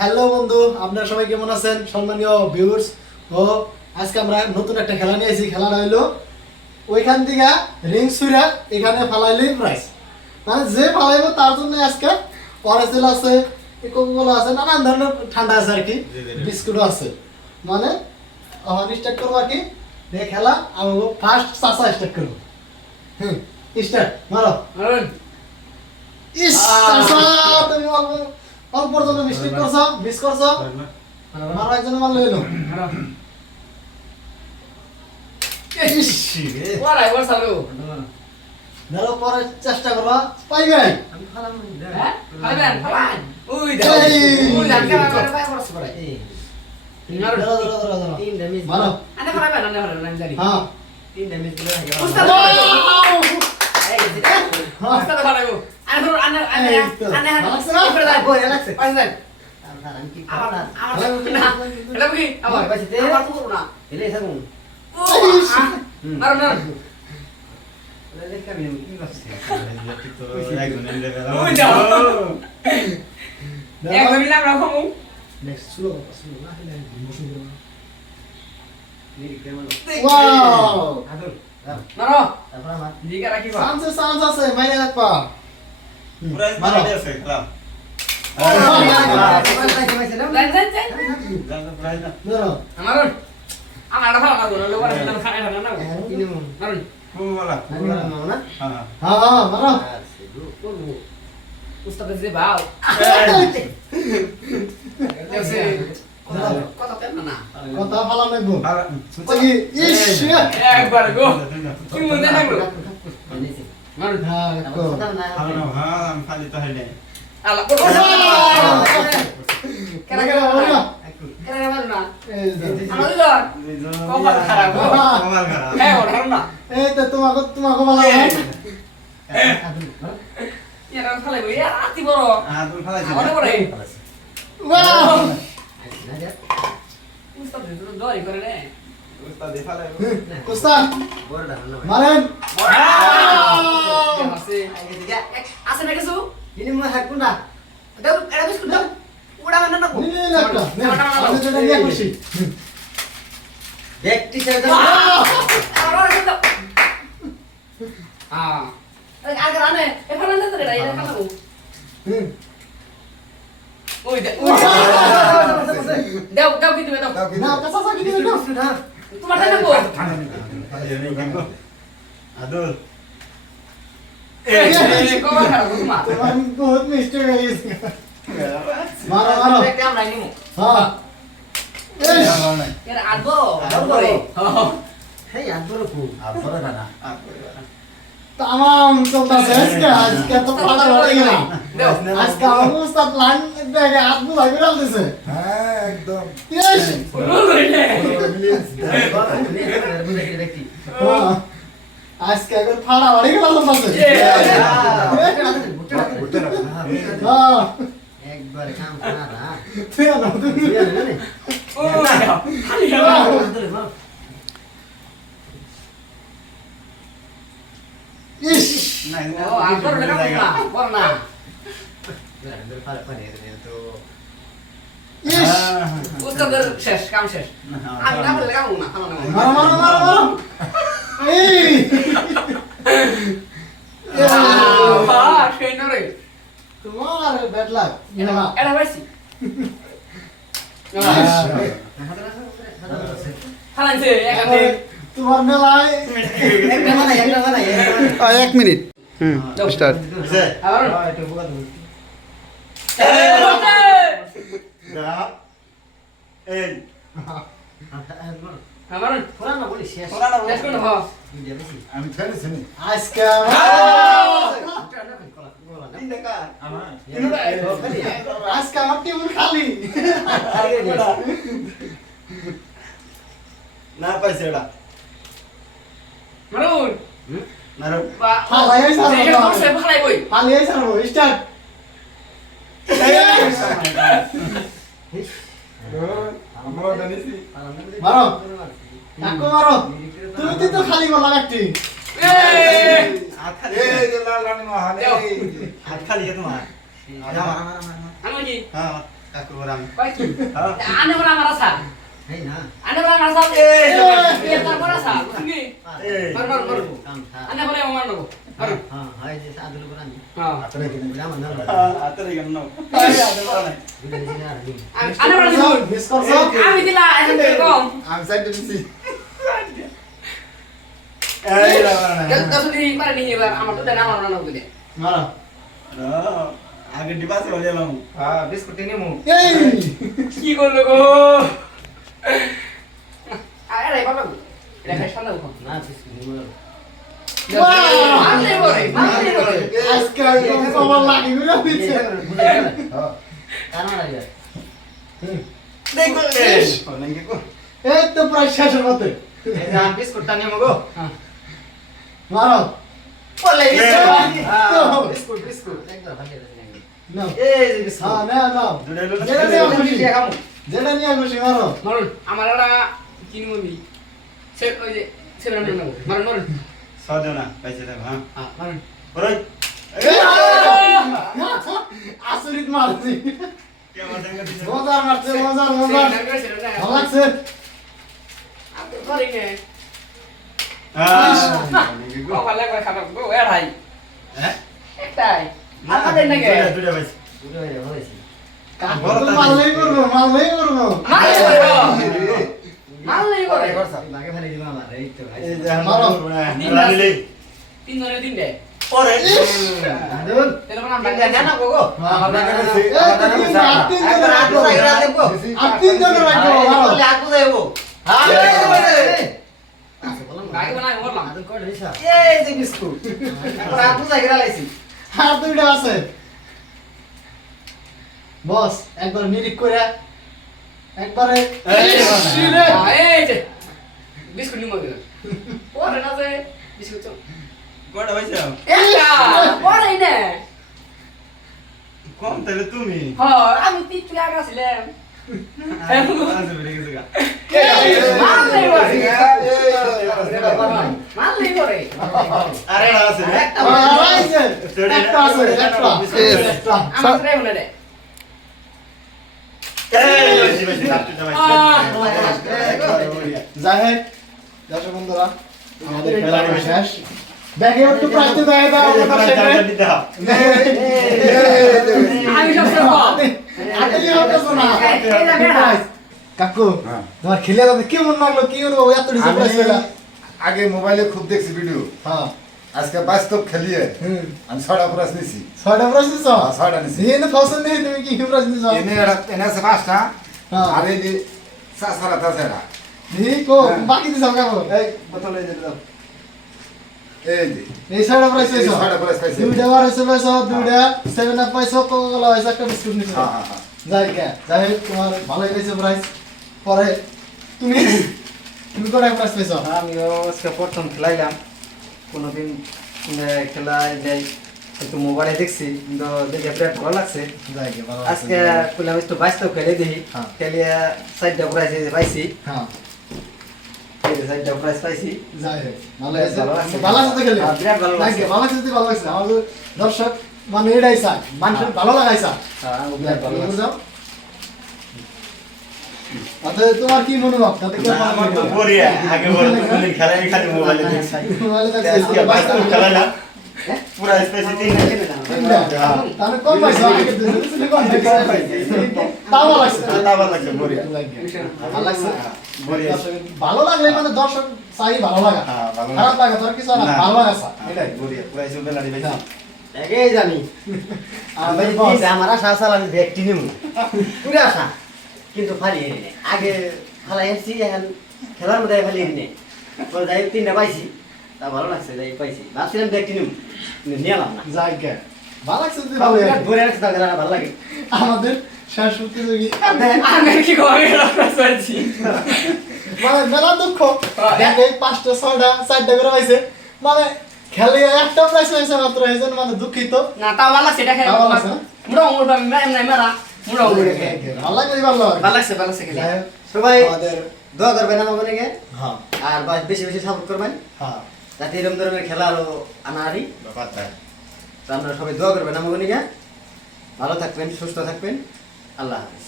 Hello বন্ধু, আপনারা সবাই কেমন আছেন? সম্মানীয় ভিউয়ার্স, ও আজকে আমরা নতুন একটা খেলা নিয়ে এসেছি। খেলাটা হইলো ওইখান থেকে রিং ছুঁড়া এখানে ফালাইলেই প্রাইস, মানে যে ফালাইবো তার জন্য আজকে অরেঞ্জ আছে, কোকোকোলা আছে, নানান ধরনের ঠান্ডা আছে আর কি, বিস্কুটও আছে। মানে স্টার্ট করবো আর কি দেখে খেলা। আমি ফার্স্ট চাচা স্টার্ট করবো। স্টার্ট মারো। ইস চাচা, তুমি অল্প জন্য মিস্টেক করছো, মিস করছো। মারো, একজনে মারলে হইলো। ইস ওরাই বসালো ধরো, পরে চেষ্টা করবা, পাইবে। হ্যাঁ খাবেন খাবেন ওই দাও ওই দাও করে ভাই বসে পড়ে ধরো ধরো ধরো ধরো, তিন ড্যামেজ মারো। আনে খাবেন আমি জানি হ্যাঁ তিন ড্যামেজ দিলে আগে উস্তাদ, উস্তাদ খারাইবো আনে ধরো আনে আনে আনে লাগছে না? করে দাও বই লাগছে। পাঁচ দেন আমি কি আমার করব আমার না এটা কি আবার বাঁচিতে? আমার তো করব না এলে থাকুন মারো না দেখে আমি কি করছি ওই দাও এক মিনিট রাখো নেক্সট স্লো স্লো না হলে ইমোশন করব। নিরি কেমন ওয়াও, আদর মারো তারপর আমার লিগা রাখিবা চান্স আছে, মাইরে রাখবা। মারো। যাই যাই যাই ধরো। আমারও আমার ভালো লাগলো না লোবার সাথে খাই খাই না কিনে মন মারুন আমি মারলাম না হ্যাঁ হ্যাঁ মারো। আচ্ছা গো করবো উস্তাদ যে বাও দেখছে কথা তেন না কথা ভালো লাগবো। কি ইস একবার গো কি মনে লাগলো এনেছি মারুন হ্যাঁ কো। কথা না আলা করো কেন কেন বলো। কেন মারুন না এই যে, আমাদের ঘর কপাল খারাপ গো হ্যাঁ ওর না এই তো তোমাকে ভালো হয়। এরা খালাই বই আতি বড় অনেক বড় ওয়াও, না যা উস্তাদ দরি করে রে উস্তাদ বড়টা না মারেন। আছে আগে দিগা আছে না কিছু কিনে মন হাকুনা দাও এটা বিস্কুট দাও ওড়া মানে না নিলে একটা আমি যেটা নিয়ে খুশি। দেখটি ছেড়ে দাও আগে আনে এখানে না তোরে এটা খাবো হুম ওই দাও দাও কি তুমি দাও না কাঁচা সাকি দিবে তো। তোমার টাকা নেবো কবার খারাপ তোমার তোমার বহুত মিস্টেক হয়ে গেছে। মারো মারো। একটা আমরা নিমু হ্যাঁ ইস এর আদো দাও করে হেই আদর কো আদর না তামাম চলতেছে আজকে তো পাড়া পড়ে গেল। আজকে আমার উস্তাদ লাইন ব্যাগে হাত বুলাই বিড়াল দিছে। হ্যাঁ একদম ইস দেখি হ্যাঁ, আজকে একবার ফাড়া পড়ে গেল চলতেছে। হ্যাঁ একবার কাম করা না তুই না তুমি। ও খালি দাও ইস ও আদর লাগা না বল না ইস উস্তাদের শেষ কাম শেষ আমি না বলে লাগাবো না আমার না মারো মারো মারো মারো। এই সেই নরে তোমার ব্যাড লাক। এটা পাইছি খালাইছে একাতে তোমার মেলায় একটা বানাই একটা বানাই 1 মিনিট স্টার্ট আবার আবার পুরা না বলি শেষ শেষ করো হ আমি ফেলেছি আজকে আজকে আমার টেবিল খালি। না পাইছে এটা মারুন না রে ফালাই সারবো। দেখে করছে ফালাই বই ফালাই সারবো। স্টার্ট। আমরা জানিছি মারো কাকু মারো। তুমি তো খালি বলা একটি। এই যে লাল রানী মহালে দেও। হাত খালি তোমার আমি কি হ্যাঁ কাকুর বরাম কয় কি হ্যাঁ আনে বড় আমার আছে এই না আনে বড় আমার আছে এই তারপর আছে তুমি এই মার মার মার কাম খা আনে বড় আমার নেবো মার হ্যাঁ হয় যে আদুল কোরআন হ্যাঁ আতরে কি বুড়া মান না আতরে কেন নাও আতরে বরাম বুড়া দিন আর দিন আনে বড় দিব মিস করছো আমি দিলা এখন কম আমি সাইড দিছি এই রা দশ দিন পারে নিয়ে এবার আমার তো দেন আমার না দিলে মারো আগে ডিবাসে হয়ে গেলাম হ্যাঁ বিস্কুট নিমু এই কি করলো গো আরে বাবা এটা খাই সামনে উঠো না বিস্কুট নিমু মারলে বড় মারলে বড় আজকে একদম সবার লাগি গুলো দিচ্ছে হ্যাঁ কারণ আইয়া দেখো অনেক কো এই তো প্রায় শেষের মধ্যে এই যে বিস্কুটটা নিমু গো মারো বলে হ্যাঁ। বিস্কুট বিস্কুট একদম ভালো আছে নাও এই যে বিস্কুট হ্যাঁ নাও নাও দুটো হলো যেটা নিয়ে খুশি খামু যেটা নিয়ে খুশি মারো মারুন আমার একটা কিনবো নি সে ওই যে সেভেন নেবো মারুন মারুন সজনা পয়সা দাও হ্যাঁ মারুন ওরে আসরিত মারছি কে মারতে গেছে মজার মারছে মজার মজার ভালো লাগছে আমি পারি না হ্যাঁ ও ভালো করে খাবার গো এড়াই হ্যাঁ একটাই আপনাদের নাকি দুটো পয়সা পুরো হয়ে ভালো আছে কাকু তো মারলেই করবো মারলেই করবো মারলেই করে লাগে ফেলে দিবা আমার এই তো এই যে মারো। রানিলে তিন জনের তিন দেয় ওরে আদুল তেলে বানাম কেন জানা গো গো আমার লাগে গেছে আর তিনজনের রাখবো মারো বলে আগু যাইবো গাড়ি বানাই বললাম আদুল কই রিসা এই যে বিস্কুট এখন আগু যাই গেলা লাইছি আর দুইটা আছে বস একবার নিরিক করে একবারে এই যে বিস্কুট নিমো দিল পরে না যে বিস্কুট চল কটা পয়সা একটা পরে না কম তাহলে তুমি হ্যাঁ আমি তিন টাকা ছিলাম আজ বেরিয়ে গেছে গা মারলেই করে মারলেই করে আরে না আছে একটা একটা আছে একটা আমার ট্রে হলে রে এই বেশি বেশি রাখতে যাবে জাহেদ দর্শক বন্ধুরা আমাদের খেলা শেষ ব্যাগে একটু প্রাইজ দেয় দাও আমার সাথে দিতে হবে আমি সবচেয়ে কম আগে হতো না কাকু তোমার খেলে দাও কেমন লাগলো কি হলো এত ডিসে প্রাইজ পেলা আগে মোবাইলে খুব দেখছি ভিডিও হ্যাঁ আজকে বাস্তব খেলিয়ে আমি 6টা প্রাইজ নিছি ছয়টা প্রাইজ দিছ হ্যাঁ, 6টা নিছি এনে পছন্দ নেই তুমি কি প্রাইজ দিছ এনে আছে 5টা হ্যাঁ। আর এই যে সারা তাছাড়া এই কো বাকি দিছ কাকু এই বোতল এই যে দাও এই যে এই ছয়টা প্রাইজ পাইছো 6টা প্রাইজ পাইছি দুইটা বার হয়েছে পাইছো দুইটা সেভেন আপ পাইছো কোলা হয়েছে একটা বিস্কুট নিছো হ্যাঁ হ্যাঁ হ্যাঁ যাই কে যাই হোক তোমার ভালোই পাইছো প্রাইজ পরে তুমি তুমি কটা প্রাইজ পাইছো আমিও আজকে প্রথম খেলাইলাম কোনোদিন খেলা যাই একটু মোবাইলে দেখছি কিন্তু দেখে বিরাট ভালো লাগছে যাই কে ভালো আজকে বললাম একটু বাস্তব খেলে দেখি হ্যাঁ। খেলিয়ে 4টা প্রাইজ পাইছি হ্যাঁ 4টা প্রাইজ পাইছি যাই হোক ভালো হয়েছে ভালো লাগছে। ভালো আছে তো খেলে হ্যাঁ, বিরাট ভালো লাগছে। লাগছে ভালো আছে ভালো লাগছে আমাদের দর্শক মানে এটাই চায় মানুষের ভালো লাগাই চায় বিরাট ভালো লাগছে। বুঝছো আচ্ছা তোমার কি মনোভাব তাতে কি আমার তো বরিয়া আগে বলে তুমি খেলাই খালি মোবাইলে দেখছি মোবাইলে আজকে বাস্তব খেলালা পুরা স্পেসি তিন তাহলে কম পাইছো আগে দিছিলে কম পাইছো তাও ভালো লাগছে তাবা লাগছে বরিয়া ভালো লাগছে বরিয়া ভালো লাগলে মানে দর্শক চাই ভালো লাগা হ্যাঁ, ভালো খারাপ লাগা তোর কিছু না না। ভালো লাগা চা এটাই বরিয়া পুরা এসে বেলাড়ি ভাই একেই জানি আমাদের আমি boss। আমার আশা আসাল আমি ব্যক্তি নিব পুরো আশা কিন্তু ফালি আগে খেলা এসছি এখন খেলার মধ্যে ফালি এনে বলে যাই 3টা পাইছি তা ভালো লাগছে যাই পাইছি ভাবছিলাম ব্যক্তি নিব কিন্তু নিলাম না যাই কে ভালো লাগছে যদি ভালো লাগে ঘুরে রাখছে তার খেলাটা ভালো লাগে আমাদের শেষ প্রতিযোগী আমি কি করে রাখতে পারছি মানে মেলা দুঃখ দেখে 5টা 6টা 4টা করে পাইছে মানে খেলে একটা প্রাইজ পাইছে মাত্র এজন মানে দুঃখিত না তাও ভালো লাগছে এটা খেলে তাও ভালো লাগছে না? মুড়া মুড়া এমনি মেরা মুড়া মুড়া ভালো লাগলে ভালো লাগে ভালো লাগছে খেলে যাই হোক, সবাই আমাদের দোয়া করবেন আমাকে নাকি হ্যাঁ আর বেশি বেশি সাপোর্ট করবেন হ্যাঁ যাতে এরকম ধরনের খেলা আরো আনারি ব্যাপারটা তো আপনারা সবাই দোয়া করবেন আমাকে নাকি ভালো থাকবেন সুস্থ থাকবেন আল্লাহ হাফেজ